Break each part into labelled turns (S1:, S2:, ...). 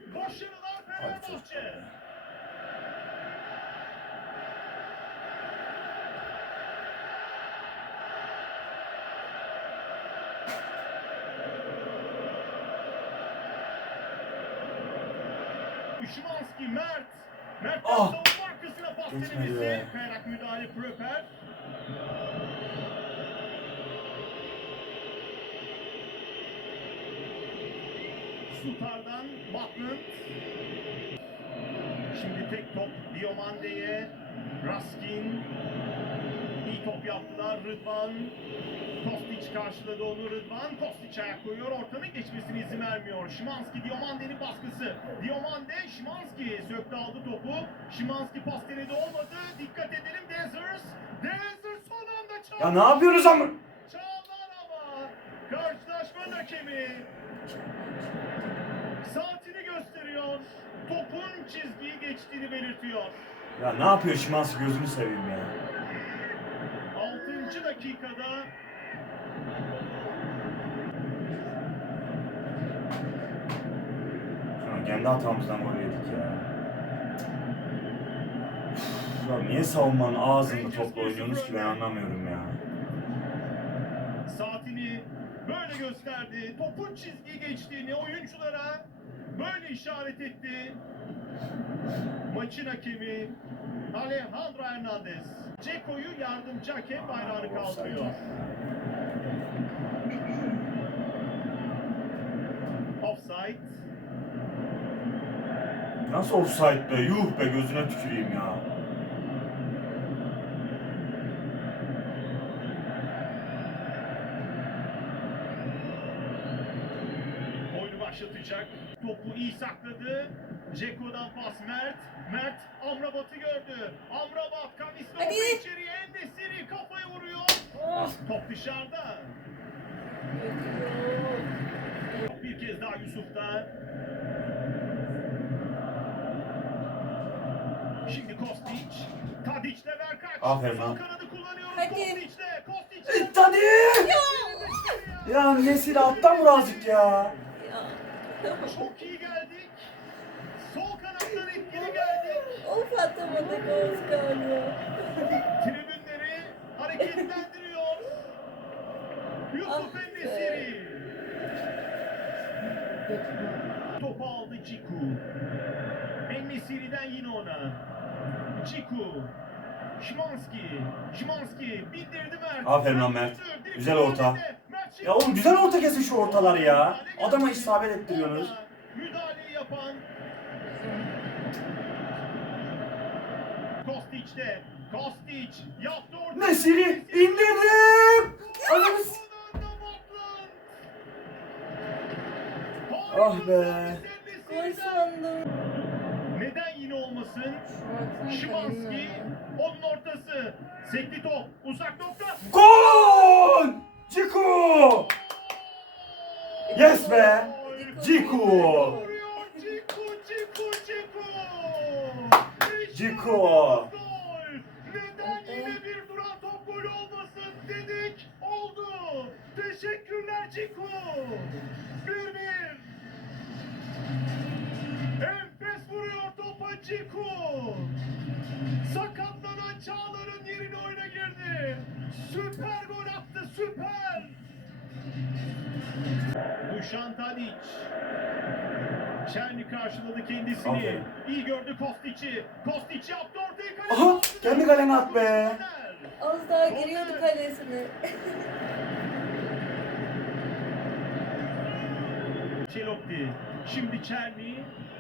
S1: Başarılar Fenerbahçe. Szymański, Mert. Mert savunma arkasına pas denemesi. Kayarak müdahale Pröper. Sutar'dan Butland. Şimdi tek top Diomande'ye. Raskin. İyi top yaptılar. Rıdvan. Kostic karşıladı onu. Rıdvan. Kostic ayak koyuyor. Ortanın geçmesine izin vermiyor. Szymański, Diomande'nin baskısı. Diomande, Szymański söktü aldı topu. Szymański pas denedi olmadı. Dikkat edelim Dezers. Dezers son anda çaldı.
S2: Ya ne yapıyoruz ama?
S1: Çağlar ama. Karşılaşma hakemi saatini gösteriyor. Topun çizgiyi geçtiğini belirtiyor.
S2: Ya ne yapıyor Szymański, gözünü seveyim ya.
S1: 6. dakikada
S2: Sonra kendi hatamızdan gol yedik ya. Ya niye savunmanın ağzında topla oynuyorsunuz ki, ben anlamıyorum ya.
S1: saatini böyle gösterdi. Topun çizgiyi geçtiğini oyunculara böyle işaret etti. Maçın hakemi Alejandro Hernandez. Ceko'yu yardımcı hakem bayrağını kaldırıyor. Offside.
S2: Nasıl offside be? Yuh be, gözüne tüküreyim ya.
S1: Oyunu başlatacak. Topu iyi sakladı. Ceko'dan pas Mert. Mert Amrabat'ı gördü. Amrabat Kavisnov'u içeriye. En-Nesyri kafaya vuruyor. Top dışarıda. Bir kez daha Yusuf'ta. Şimdi Kostic. Tadic'le Verkaç.
S2: Aferin
S1: Sol
S2: lan.
S1: kanadı kullanıyoruz.
S3: Hadi.
S1: Kostic'le. Kostic'le.
S2: Hadi! Ya Nesir alttan vur azıcık ya.
S1: Çok iyi geldik. Sol kanattan etkili geldik.
S3: Of, atamadık Özkan'ı.
S1: Tribünleri hareketlendiriyor. Yusuf En-Nesyri. Topu aldı Ciku. En-Nesyri'den yine ona. Ciku. Szymański bindirdi Mert.
S2: Aferin lan Mert. Güzel orta. Ya oğlum güzel orta kesin şu ortaları ya. Adama isabet ettiriyorsunuz.
S1: Müdahaleyi yapan Kostic'te. Kostic yaptı orta.
S2: Nesiri indirdim. Ananız. Ah be.
S3: Gol sandım.
S1: Neden yine olmasın? Szymański, onun ortası. Sekli top, uzak nokta.
S2: Gol! Ciku! Yes be! Ciku!
S1: Vuruyor Ciku.
S2: Ciku!
S1: Gol. Neden yine bir duran top golü olmasın dedik. Oldu. Teşekkürler Ciku. 1-1. Enfes vuruyor topa Ciku. Sakatlanan Çağlar'ın yerine oyuna girdi. Süper gol attı, süper. Dušan Tadić. Çerni karşıladı kendisini.
S2: Aferin.
S1: İyi gördü Kostic'i. Kostic yaptı ortaya kaleye.
S2: Aha, kendi kalene at be.
S3: Az daha giriyordu kalesine.
S1: Çelotti. Şimdi Çerni.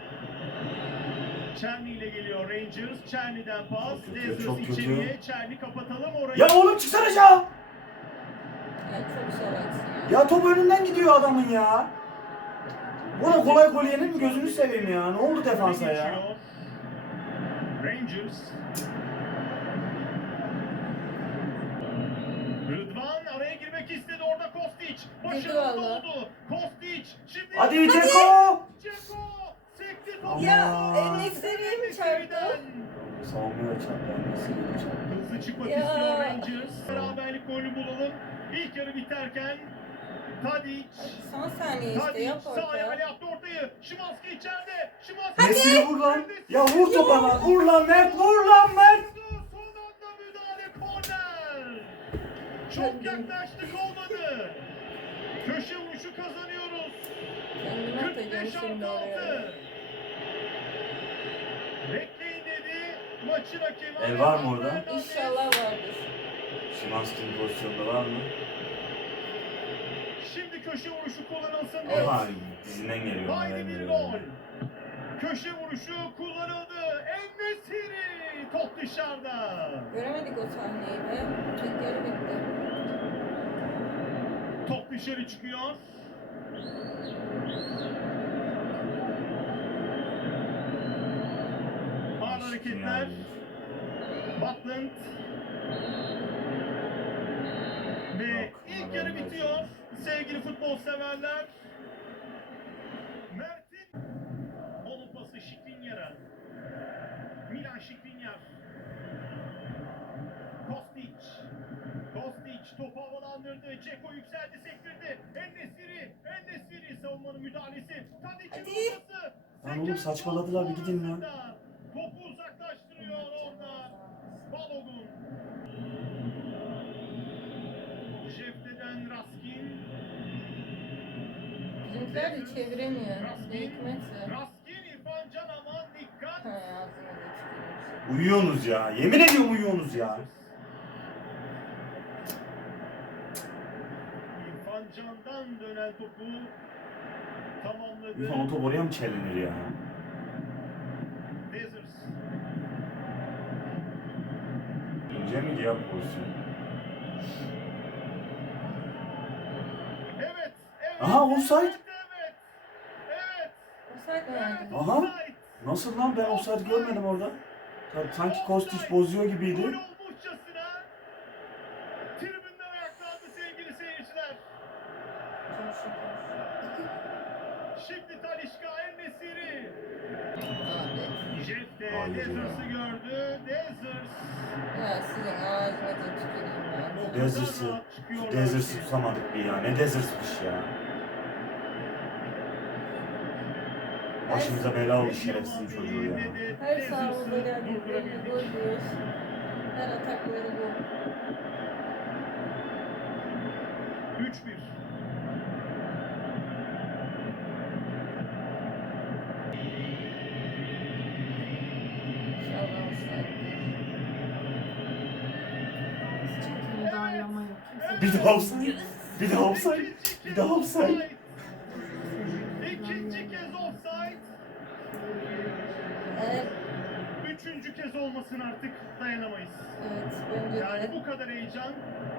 S1: Çerni ile geliyor Rangers. Çerni'den pas.
S2: Çok kötü,
S1: Dezers
S2: çok kötü.
S1: içeriye. Çerni kapatalım orayı.
S2: Ya oğlum çıksana ya.
S3: Ya çok salaksın ya.
S2: Ya top önünden gidiyor adamın ya. Buna kolay gol yenir mi, gözünü seveyim ya. Ne oldu defansa ya?
S1: Geçiyor. Rangers. Rıdvan araya girmek istedi, orada Kostic. Başarılı
S3: valla.
S1: oldu. Kostic şimdi.
S2: Hadi Ceko!
S1: Ceko. Sekti topu.
S3: Ya En-Nesyri'ye mi çarptı?
S2: Savunmaya çarptı.
S1: Hızlı çıkmak
S3: Ya.
S1: istiyor Rangers. Beraberlik golü bulalım. İlk yarı biterken Tadić.
S3: Son saniye işte,
S1: Tadić
S3: yap
S1: sağ
S3: ortaya.
S1: ayağıyla yaptı ortayı. Szymański içeride.
S2: Nesini vur lan. Ya vur topa lan. Vur lan Mert. Vur lan Mert.
S1: Son anda müdahale, korner. Çok yaklaştık, olmadı. Köşe vuruşu kazanıyoruz.
S3: Kendimi atacağım
S1: 45
S3: şimdi
S1: artı
S3: oraya.
S1: 6. Bekleyin dedi. Maçın hakemi.
S2: El var mı orada?
S3: İnşallah vardır.
S2: Şimanski'nin pozisyonunda var mı?
S1: Şimdi köşe vuruşu kullanılsın.
S3: Evet.
S2: Aha dizinden geliyor.
S1: Haydi bir gol. Köşe vuruşu kullanıldı. En-Nesyri, top dışarıda.
S3: Göremedik o sahneyi be. Tek yarı bitti.
S1: Top dışarı çıkıyor. Ağır hareketler. Butland. Ve
S2: Yok,
S1: ilk yarı bitiyor. Sevgili futbol severler. Mert'in onun pası Skriniar'a. Milan Skriniar. Kostic. Kostic topu havalandırdı. Ceko yükseldi, sektirdi. En-Nesyri savunmanın müdahalesi. Tadic'in
S3: Hadi.
S1: ortası.
S2: Lan oğlum saçmaladılar, bir gidin lan.
S1: Topu uzaklaştırıyor orada. Balogun. Jefte'den Raskin.
S3: Bizimkiler de çeviremiyor. Ne hikmetse.
S1: Raskin, İrfan Can, aman dikkat.
S3: Ha ağzına da tükürüyorsun.
S2: Uyuyorsunuz ya. Yemin ediyorum uyuyorsunuz ya.
S1: İrfan Can'dan dönen topu tamamladı.
S2: Ulan o top oraya mı çelinir ya?
S1: Dezers.
S2: İnce mi ya pozisyon?
S1: Evet.
S2: Aha, offside.
S1: Evet.
S3: Offside mi yani?
S2: Aha.
S1: Offside.
S2: Nasıl lan, ben offside görmedim orada. Sanki Kostic bozuyor
S1: Gol
S2: gibiydi.
S1: olmuşçasına tribünden ayaklandı sevgili seyirciler.
S3: Çok şükür.
S1: Şimdi Talisca, En-Nesyri.
S3: Abi.
S1: Jeff de
S2: Hayır ya.
S1: Dezers'ı gördü. Dezers.
S3: Ya sizin ağzına da tüküreyim ben.
S2: Dezers'ı, Dezers'ı tutamadık bir ya. Ne Dezers'mış ya. Başımıza bela oldu şerefsizin çocuğu ya.
S3: Her sahada geldi. Böyle gol diyor. Her atakları bu.
S1: 3-1.
S3: İnşallah offside.
S4: Çünkü darlama yok. Kimse
S2: Bir daha offside. Bir daha offside. Bir daha offside.
S1: İkinci kez offside.
S3: Evet.
S1: Üçüncü kez olmasın, artık dayanamayız.
S3: Evet. Bence
S1: Yani
S3: de.
S1: bu kadar heyecan.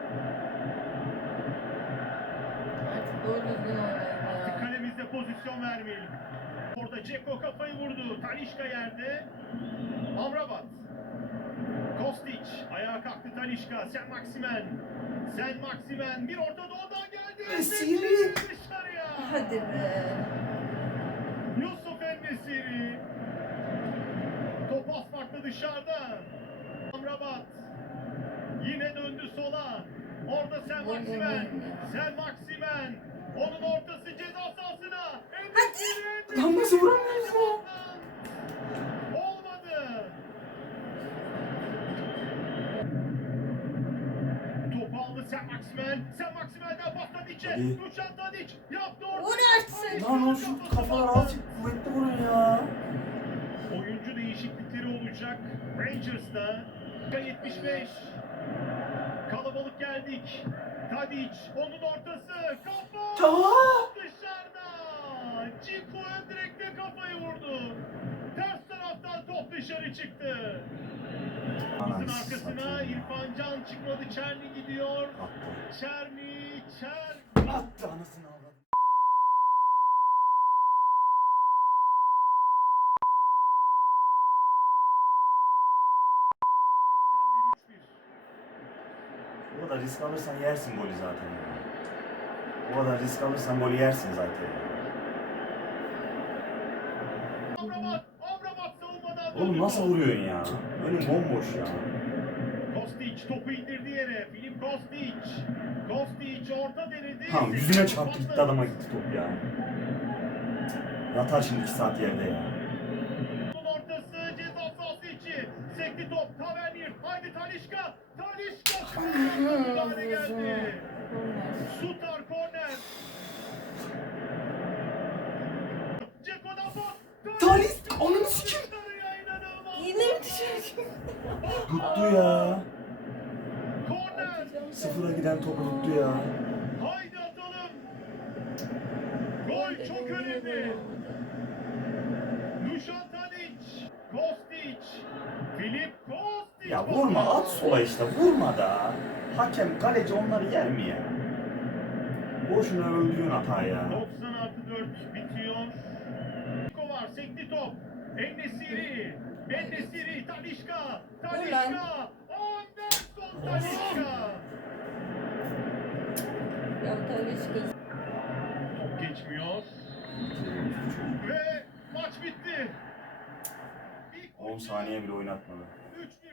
S3: Artık doğru düzgün oynayın ya.
S1: Kalemizde pozisyon vermeyelim. Orada Ceko kafayı vurdu. Talisca yerde. Amrabat. Kostic. Ayağa kalktı Talisca. Sen Maximen. Bir orta doğudan geldi.
S2: En-Nesyri.
S1: Dışarıya.
S3: Hadi be.
S1: Yusuf En-Nesyri. Top az farklı dışarıda. Amrabat. Yine döndü sola. Orada Sen Maximen. Onun ortası ceza sahasına. En-Nesyri.
S2: Lan nasıl vuramıyoruz ya?
S1: Olmadı. Topu aldı Sen Maximen'den pas Tadic'e.
S2: Hadi.
S1: Dušan Tadić yaptı orta.
S3: Vur artık.
S2: Lan o şu kafalar azıcık kuvvetli vurun ya.
S1: Oyuncu değişiklikleri olacak. Rangers'ta 75. Kalabalık geldik. Tadić, onun ortası. Kafa!
S2: Tamam.
S1: Dışarıda. Ciku ön direkte kafayı vurdu. Ters taraftan top dışarı çıktı. Bizim
S2: Ananı
S1: arkasına
S2: satayım ya.
S1: İrfan Can çıkmadı. Çerni gidiyor.
S2: Attı.
S1: Çerni.
S2: Attı anasını aldı. O kadar risk alırsan yersin golü zaten. Ya. O kadar risk alırsan golü yersin zaten.
S1: Amrabat savunmadan
S2: Oğlum
S1: döndü
S2: nasıl
S1: top.
S2: vuruyorsun ya? Önüm bomboş ya.
S1: Kostic topu indirdi yere. Filip Kostic orta denedi.
S2: Tamam yüzüne çarptı gitti, adama gitti top ya. Yatar şimdi 2 saat yerde ya.
S1: Müdahale geldi.
S3: Korner.
S1: Sutar korner. Ceko'dan bu.
S2: Talis, ananı sikeyim.
S3: Yine mi düşecek?
S2: Tuttu ya.
S1: Korner.
S2: Sıfıra giden topu tuttu ya.
S1: Haydi atalım. Gol çok önemli. Dušan Tadić. Kostić. Filip Kostić.
S2: Ya vurma, at sola işte, vurma da. Hakem, kaleci onları yer mi ya? Boşuna öldürüyorsun hatayı ya.
S1: 90+4 bitiyor. Niko var, sekti top. En-Nesyri. En-Nesyri, Talisca. Talisca. Anderson Talisca.
S3: Ya Talisca.
S1: Top geçmiyor. Ve maç bitti. İlk
S2: 10 saniye bile oynatmadı.
S1: 3-1